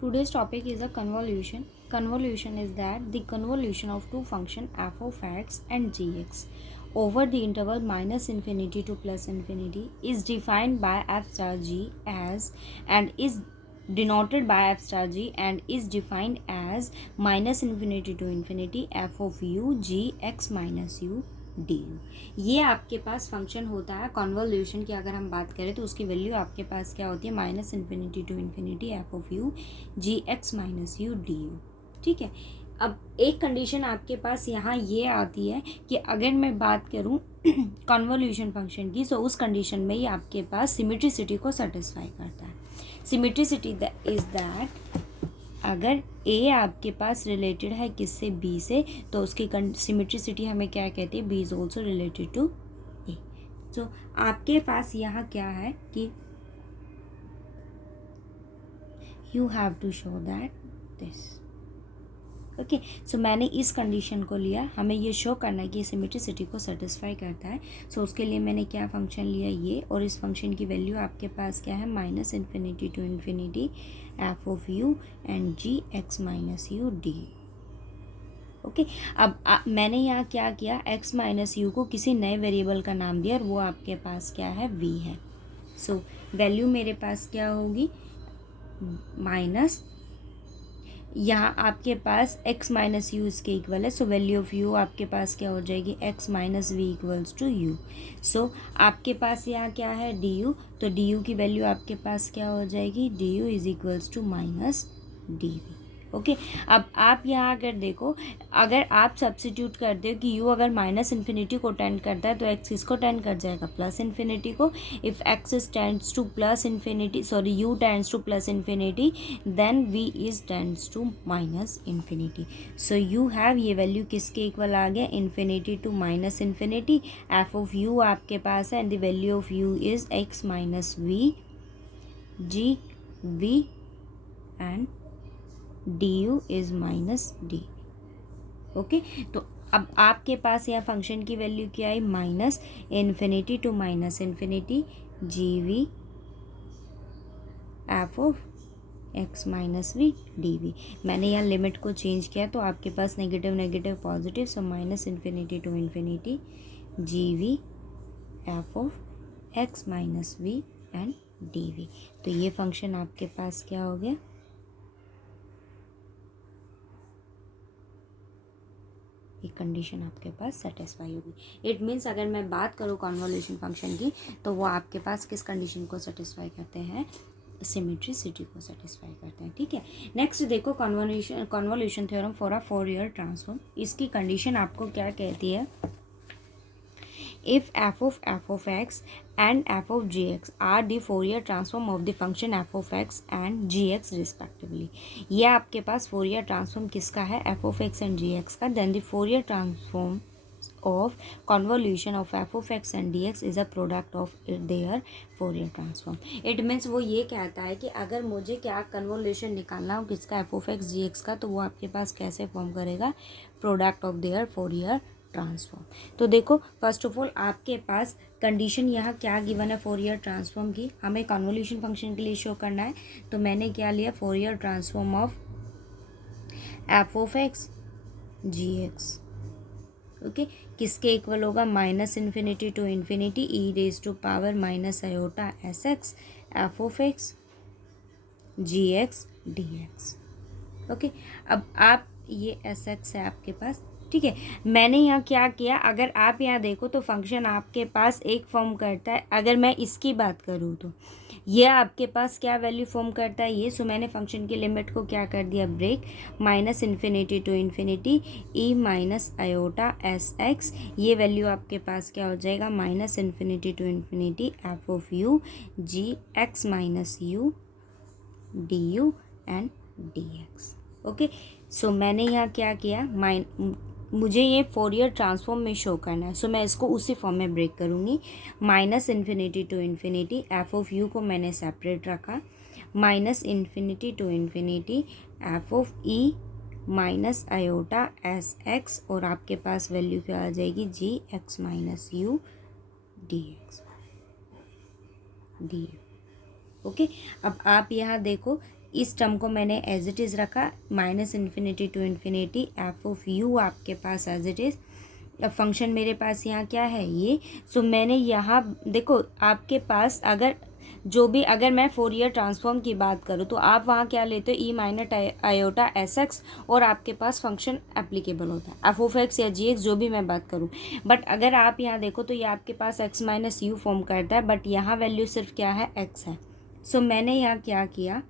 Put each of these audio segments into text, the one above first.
Today's topic is a convolution. Convolution is that the convolution of two functions f of x and gx over the interval minus infinity to plus infinity is defined by f star g as and is denoted by f star g and is defined as minus infinity to infinity f of u g x minus u D you. ये आपके पास function होता है convolution की। अगर हम बात करें तो उसकी वैल्यू आपके पास क्या होती है, minus infinity to infinity F of U G X minus U D you. ठीक है, अब एक कंडीशन आपके पास यहाँ ये आती है कि अगर मैं बात करूँ कॉन्वोल्यूशन फंक्शन की, तो उस कंडीशन में ही आपके पास सिमेट्रिसिटी को सेटिस्फाई करता है। सिमेट्रिसिटी इज दैट अगर ए आपके पास रिलेटेड है किससे, बी से, तो उसकी सिमेट्रिसिटी हमें क्या कहती है, B is also related to A. So आपके पास यहाँ क्या है कि you have to show that this. Okay, so मैंने इस कंडीशन को लिया, हमें ये शो करना है कि सिमेट्रिसिटी को सेटिस्फाई करता है। सो उसके लिए मैंने क्या फंक्शन लिया, ये, और इस फंक्शन की वैल्यू आपके पास क्या है, minus infinity to infinity F of U and G X minus U D. Okay, अब मैंने यहाँ क्या किया, एक्स माइनस यू को किसी नए वेरिएबल का नाम दिया और वो आपके पास क्या है, वी है। सो वैल्यू मेरे पास क्या होगी, माइनस, यहाँ आपके पास x माइनस यू इसके इक्वल है। सो वैल्यू ऑफ u आपके पास क्या हो जाएगी, x minus V equals to U. So आपके पास यहाँ क्या है, du, तो du की वैल्यू आपके पास क्या हो जाएगी, du is equals to minus D V. Okay, अब आप यहाँ अगर देखो, अगर आप सब्सिट्यूट करते हो कि u अगर माइनस इन्फिनिटी को टेंड करता है तो x किसको टेंड कर जाएगा, प्लस इन्फिनिटी को। If x is tends to plus infinity, sorry u tends to plus infinity, then v is tends to minus infinity. So you have, ये वैल्यू किसके इक्वल आ गया, infinity to minus infinity. F of u आपके पास है and the value of u is x minus v g v and du is minus d. Okay, तो अब आपके पास यहाँ फंक्शन की वैल्यू क्या है, minus infinity to minus infinity G V F of X minus V D V. मैंने यहाँ लिमिट को चेंज किया तो आपके पास negative negative positive, so minus infinity to infinity G V F of X minus V and D V. तो ये function आपके पास क्या हो गया, एक कंडीशन आपके पास सेटिस्फाई होगी। इट मीन्स अगर मैं बात करूँ कॉन्वोल्यूशन फंक्शन की, तो वो आपके पास किस कंडीशन को सेटिस्फाई करते हैं, सिमेट्रिसिटी को सेटिस्फाई करते हैं। ठीक है, नेक्स्ट देखो convolution theorem for a Fourier transform. इसकी कंडीशन आपको क्या कहती है, if f of x and f of gx are the Fourier transform of the function f of x and gx respectively। ये आपके पास Fourier transform किसका है, f of x and gx का, then the Fourier transform of convolution of f of x and dx is a product of their Fourier transform। it means वो ये कहता है कि अगर मुझे क्या कन्वोल्यूशन निकालना हो किसका, f of x gx का, तो वो आपके पास कैसे फॉर्म करेगा, product of their Fourier transform. तो देखो, फर्स्ट ऑफ ऑल आपके पास कंडीशन यहाँ क्या गिवन है फोरियर ट्रांसफॉर्म की, हमें कन्वोल्यूशन फंक्शन के लिए शो करना है। तो मैंने क्या लिया, Fourier transform of F of x g x. Okay, किसके इक्वल होगा, minus infinity to infinity e raise to power minus iota S x f of x g x d x. Okay, अब आप, ये एस एक्स है आपके पास। ठीक है, मैंने यहाँ क्या किया, अगर आप यहाँ देखो तो फंक्शन आपके पास एक फॉर्म करता है। अगर मैं इसकी बात करूँ तो ये आपके पास क्या वैल्यू फॉर्म करता है, ये। सो मैंने फंक्शन की लिमिट को क्या कर दिया, break, minus infinity to infinity E minus iota S X. ये वैल्यू आपके पास क्या हो जाएगा, minus infinity to infinity F of U G X minus U D U and D x. Okay, so मैंने यहाँ क्या किया, मुझे ये फोरियर ट्रांसफॉर्म में शो करना है। सो मैं इसको उसी फॉर्म में ब्रेक करूँगी। Minus infinity to infinity F of U को मैंने सेपरेट रखा, minus infinity to infinity F of E minus iota S X, और आपके पास वैल्यू क्या आ जाएगी, G X minus U D X D. Okay, अब आप यहाँ देखो, इस टर्म को मैंने एज इट इज़ रखा, minus infinity to infinity F of U आपके पास एज इट इज़। अब फंक्शन मेरे पास यहाँ क्या है ये, सो मैंने यहाँ देखो आपके पास अगर जो भी, अगर मैं फोरियर ट्रांसफॉर्म की बात करूँ तो आप वहाँ क्या लेते हो, ई माइनस आयोटा एस एक्स, और आपके पास फंक्शन एप्लीकेबल होता है एफ ऑफ एक्स या जी एक्स, जो भी मैं बात करूँ। बट अगर आप यहाँ देखो तो ये आपके पास एक्स माइनस यू फॉर्म करता है, बट यहाँ वैल्यू सिर्फ क्या है, एक्स है। सो मैंने यहाँ क्या किया,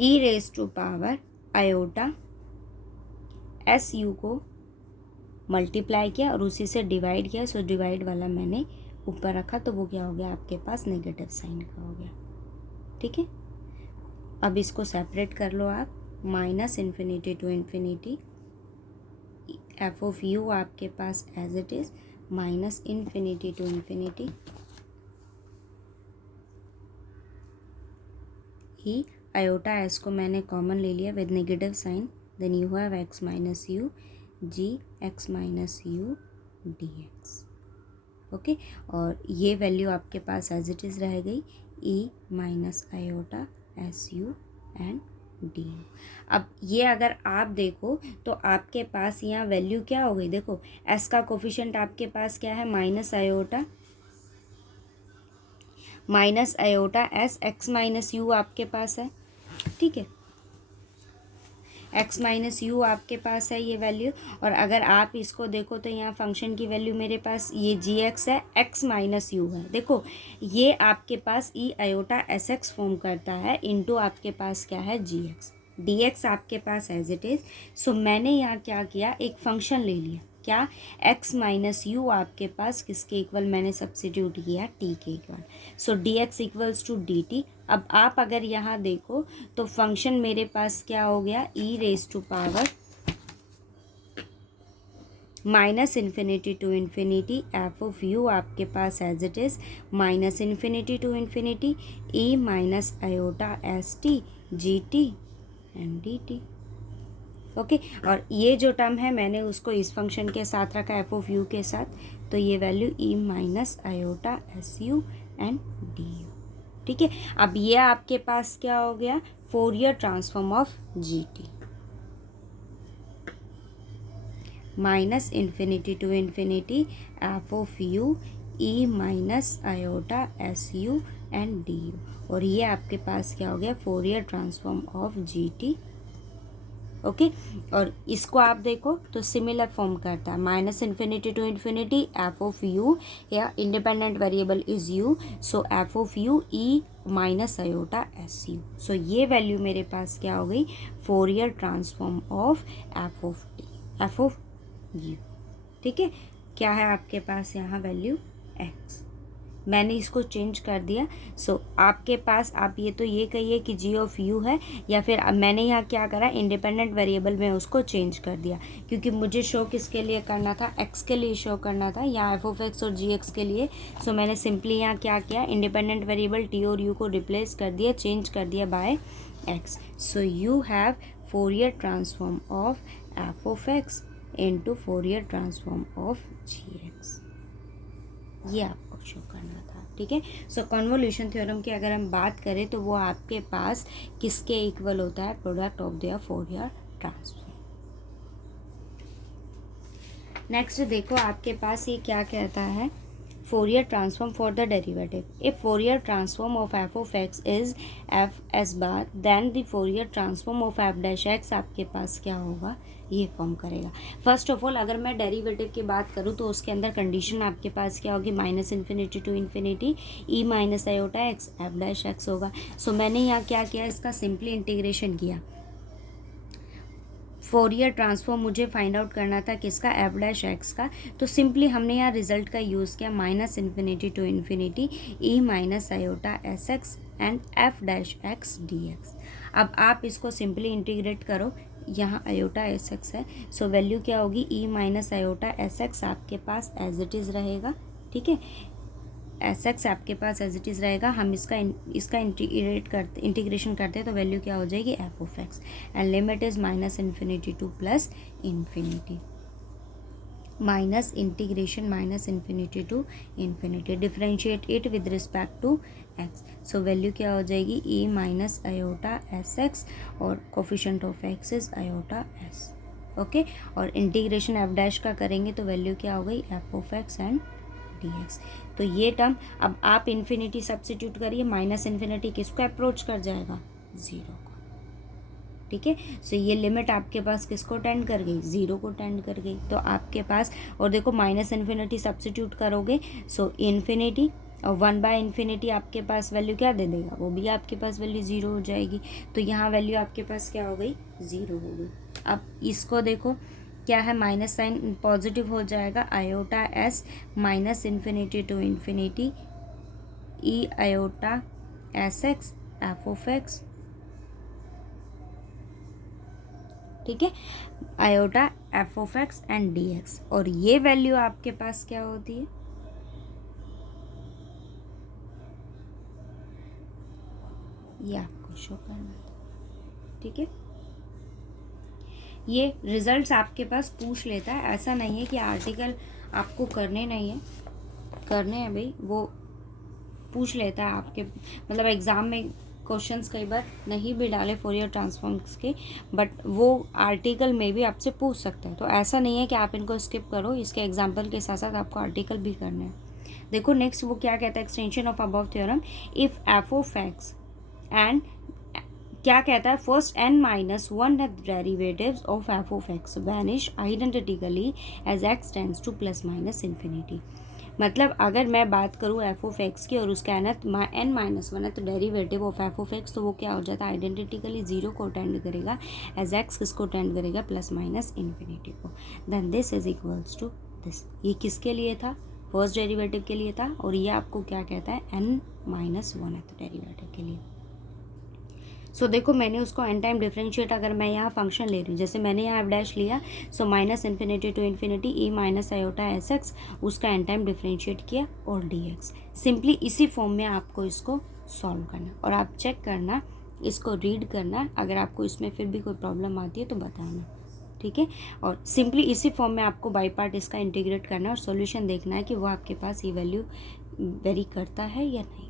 E raise to power iota S U को मल्टीप्लाई किया और उसी से डिवाइड किया। सो डिवाइड वाला मैंने ऊपर रखा, तो वो क्या हो गया आपके पास, नेगेटिव साइन का हो गया। ठीक है, अब इसको सेपरेट कर लो आप, minus infinity to infinity F of U आपके पास as it is, minus infinity to infinity E iota S को मैंने कॉमन ले लिया with negative sign, then you have X minus U G X minus U D x. Okay, और ये value आपके पास एज इट इज़ रह गई, E minus iota S U and D U. अब ये अगर आप देखो तो आपके पास यहाँ वैल्यू क्या हो गई, देखो एस का कोफिशिएंट आपके पास क्या है, minus iota S x minus you आपके पास है। ठीक है, एक्स माइनस यू आपके पास है ये वैल्यू, और अगर आप इसको देखो तो यहाँ फंक्शन की वैल्यू मेरे पास ये जी एक्स है, एक्स माइनस यू है। देखो ये आपके पास E iota S X form करता है इनटू आपके पास क्या है, जी एक्स, डी एक्स आपके पास एज इट इज़। सो मैंने यहाँ क्या किया, एक फंक्शन ले लिया, क्या, एक्स माइनस यू आपके पास किसके इक्वल, मैंने सब्स्टिट्यूट किया टी के equal. So d x equals to d t. अब आप अगर यहाँ देखो तो फंक्शन मेरे पास क्या हो गया, E raise to power minus infinity to infinity F of U आपके पास as it is, minus infinity to infinity E minus iota S T G T and D T. Okay, और ये जो टर्म है मैंने उसको इस फंक्शन के साथ रखा एफ ऑफ यू के साथ, तो ये value e minus iota S U and D you. ठीक है, अब ये आपके पास क्या हो गया, Fourier transform of g t, minus infinity to infinity F of you E minus iota S U and D u, और ये आपके पास क्या हो गया, Fourier transform of g t. Okay, और इसको आप देखो तो सिमिलर फॉर्म करता है, minus infinity to infinity F of you, या independent variable is U, so F of you E minus iota S U. So ये वैल्यू मेरे पास क्या हो गई, Fourier transform of F of T, F of U. ठीक है, क्या है आपके पास यहाँ वैल्यू, एक्स। मैंने इसको चेंज कर दिया। सो आपके पास, आप ये तो ये कहिए कि जी ऑफ यू है, या फिर अब मैंने यहाँ क्या करा, इंडिपेंडेंट वेरिएबल में उसको चेंज कर दिया, क्योंकि मुझे शो किसके लिए करना था, एक्स के लिए शो करना था, यहाँ एफ ऑफ एक्स और जी एक्स के लिए। सो मैंने सिंपली यहाँ क्या किया, इंडिपेंडेंट वेरिएबल टी और यू को रिप्लेस कर दिया, चेंज कर दिया by x. So you have Fourier transform of F of x into Fourier transform of g x, ये आपको शो करना था। ठीक है, सो कन्वोल्यूशन थ्योरम की अगर हम बात करें तो वो आपके पास किसके इक्वल होता है, product of their Fourier transform. Next देखो आपके पास ये क्या कहता है, Fourier transform for the derivative, if Fourier transform of F of x is f s bar, then the Fourier transform of f dash x आपके पास क्या होगा, ये फॉर्म करेगा। फर्स्ट ऑफ ऑल अगर मैं डेरिवेटिव की बात करूँ तो उसके अंदर कंडीशन आपके पास क्या होगी, minus infinity to infinity E minus iota x f dash x होगा। सो मैंने यहाँ क्या किया, इसका सिंपली इंटीग्रेशन किया। फोरियर ट्रांसफॉर्म मुझे फाइंड आउट करना था किसका, एफ डैश एक्स का, तो सिंपली हमने यहाँ रिजल्ट का यूज़ किया, minus infinity to infinity E minus iota S x and f dash x d x. अब आप इसको सिंपली इंटीग्रेट करो, यहाँ आयोटा एस एक्स है, सो वैल्यू क्या होगी, ई माइनस आयोटा एस एक्स आपके पास एज इट इज़ रहेगा। ठीक है, एस एक्स आपके पास एज इट इज़ रहेगा, हम इसका इंटीग्रेशन करते हैं तो वैल्यू क्या हो जाएगी, F of x, and limit is minus infinity to plus infinity. Minus integration minus infinity to infinity, differentiate it with respect to X. So value क्या हो जाएगी, e minus iota S X और coefficient of x is iota S. Okay, और integration F dash का करेंगे तो value क्या हो गई, F of x and D X. तो ये टर्म अब आप इन्फिनिटी सब्सिट्यूट करिए, माइनस इन्फिनिटी किसको अप्रोच कर जाएगा, ज़ीरो को। ठीक है, सो ये लिमिट आपके पास किसको टेंड कर गई, ज़ीरो को टेंड कर गई। तो आपके पास, और देखो माइनस इन्फिनिटी सब्सिट्यूट करोगे सो इन्फिनिटी और 1/इन्फिनिटी आपके पास वैल्यू क्या दे देगा, वो भी आपके पास वैल्यू ज़ीरो हो जाएगी। तो यहाँ वैल्यू आपके पास क्या हो गई, ज़ीरो हो गई। अब इसको देखो क्या है, माइनस साइन पॉजिटिव हो जाएगा, iota s minus infinity to infinity E iota S x f of x. ठीक है, iota f of x and D x, और ये वैल्यू आपके पास क्या होती है, ये आपको शो करना है। ठीक है, ये रिजल्ट्स आपके पास पूछ लेता है, ऐसा नहीं है कि आर्टिकल आपको करने नहीं है, करने हैं भाई, वो पूछ लेता है आपके, मतलब एग्ज़ाम में क्वेश्चंस कई बार नहीं भी डाले फोरियर ट्रांसफॉर्म्स के, बट वो आर्टिकल में भी आपसे पूछ सकता है। तो ऐसा नहीं है कि आप इनको स्किप करो, इसके एग्जाम्पल के साथ साथ आपको आर्टिकल भी करना है। देखो नेक्स्ट वो क्या कहता है, extension of above theorem, if f of x and क्या कहता है, first n minus one derivatives of F of x vanish identically as x tends to plus minus infinity. मतलब अगर मैं बात करूँ एफ ऑफ एक्स की और उसका n माइनस वन है तो derivative of F of x, तो वो क्या हो जाता है, आइडेंटिकली ज़ीरो को टेंड करेगा, एज एक्स किसको टेंड करेगा, प्लस माइनस इन्फिनिटी को। Then this is equals to this. ये किसके लिए था, फर्स्ट डेरिवेटिव के लिए था, और ये आपको क्या कहता है, n माइनस वन है तो डेरिवेटिव के लिए। सो देखो मैंने उसको एन टाइम डिफ्रेंशिएट, अगर मैं यहाँ फंक्शन ले रही हूँ, जैसे मैंने यहाँ एफ डैश लिया, so minus infinity to infinity E minus iota S x, उसका एन टाइम डिफ्रेंशिएट किया और डी एक्स। सिंपली इसी फॉर्म में आपको इसको सॉल्व करना, और आप चेक करना, इसको रीड करना, अगर आपको इसमें फिर भी कोई प्रॉब्लम आती है तो बताना। ठीक है, और सिंपली इसी फॉर्म में आपको बाई पार्ट इसका इंटीग्रेट करना और सॉल्यूशन देखना है कि वो आपके पास ये वैल्यू वेरी करता है या नहीं।